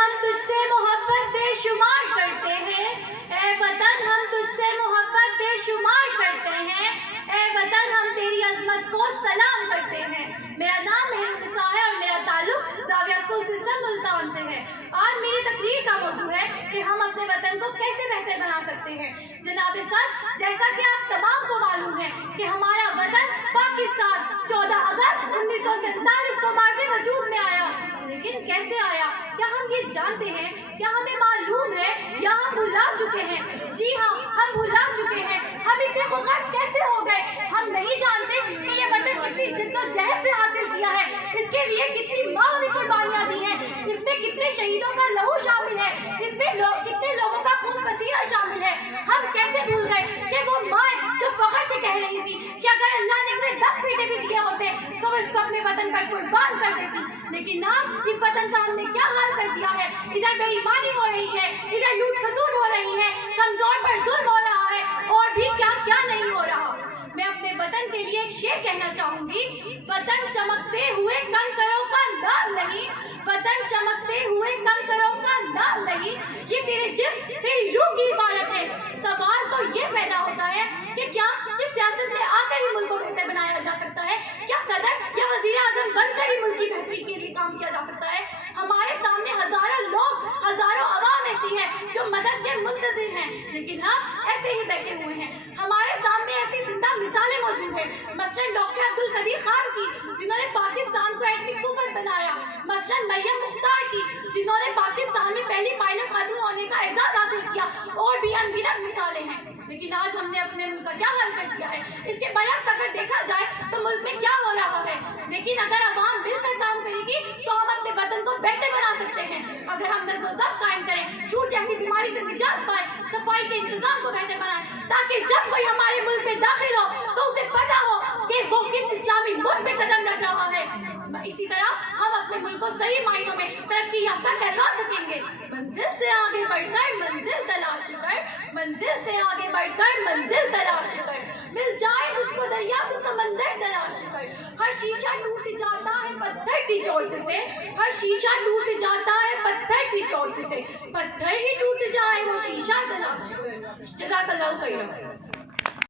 हम तुझसे मोहब्बत बेशुमार करते हैं, ए वतन हम तुझसे मोहब्बत बेशुमार करते हैं, ए वतन हम तेरी अजमत को सलाम करते हैं। मेरा नाम मेहरुनिसा है और मेरा ताल्लुक जाविया स्कूल सिस्टम मुल्तान से है। आज मेरी तकरीर का मौजू है कि हम अपने वतन को कैसे बेहतर बना सकते हैं। जनाब सर, जैसा कि आप तमाम को मालूम है कि हमारा वतन पाकिस्तान 14 अगस्त 1947 को मारते वजूद में आया, लेकिन कैसे आया? क्या हम ये जानते हैं? क्या हमें मालूम है या हम भुला चुके हैं? जी हाँ, हम भुला चुके हैं। हम इतने खुदगर्ज कैसे हो गए? हम नहीं जानते कि ये वतन कितनी जिद्दोजहद से हासिल किया है, इसके लिए कितनी माँ ने कुर्बानियाँ दी हैं, इसमें कितने शहीदों का लहू शामिल है, इसमें कितने लोगों का खून पसीना शामिल है। हम कैसे भूल गए कि वो माँ जो फख्र से कह रही थी कि अगर अल्लाह ने उन्हें 10 बेटे भी दिए होते तो वो इसको अपने वतन पर कुर्बान कर देती। लेकिन आज इस वतन का हमने क्या हाल कर दिया है। इधर बेईमानी हो रही है, इधर लूट खसूट हो रही है, कमजोर पर जुल्म हो रहा है और भी क्या क्या नहीं हो रहा। मैं अपने वतन के लिए एक शेर कहना चाहूंगी, वतन चमकते हुए कंकरों का नाम नहीं, वतन चमकते हुए कंकरों का नाम नहीं, ये तेरे जिस्म तेरी रूह की इबारत है। सवाल तो ये पैदा होता है कि क्या सिर्फ सियासत में आकर ही मुल्क को बेहतर बनाया जा सकता है? क्या सदर या वजीर आजम बनकर ही मुल्क की बेहतरी के लिए काम किया जा सकता है? हमारे सामने हजारों लोग, हजारों अवाम ऐसी है जो मदद के मुंतजिर हैं, लेकिन हम ऐसे ही बैठे हुए हैं। हमारे सामने ऐसी जिंदा मिसालें मौजूद हैं, मसलन डॉक्टर अब्दुल कदीर खान की जिन्होंने पाकिस्तान को एटमिक कुव्वत बनाया, मसलन मरियम मुख्तार की जिन्होंने पाकिस्तान में पहली पायलट खातून होने का एजाज हासिल किया, और भी अनगिनत मिसालें हैं। लेकिन आज हमने अपने मुल्क का क्या हाल कर दिया है। इसके बरक्स अगर देखा जाए तो मुल्क में क्या हो रहा है, लेकिन अगर अवाम मिलकर काम करेगी तो हम अपने वतन को बेहतर बना सकते हैं। अगर हम नज़्म व ज़ब्त कायम करें, झूठ जैसी बीमारी से निजात पाए, सफाई के इंतजाम को बेहतर बनाएं, ताकि जब कोई हमारे मुल्क में दाखिल हो तो उसे पता हो कि वो किस इस्लामी मुल्क में कदम रख रहा है। इसी तरह हम अपने मुल्क को सही मायनों में तरक्की याफ्ता कहला सकेंगे। मंजिल से आगे बढ़कर मंजिल तलाश कर, मंजिल से आगे बढ़कर मंजिल तलाश कर, मिल जाए तुझको दरिया तो समंदर तलाश कर। हर शीशा टूट जाता है पत्थर की चोट से, हर शीशा टूट जाता है पत्थर की चोट से, पत्थर ही टूट जाए वो शीशा तलाश कर। जज़ाकल्लाहु खैरन।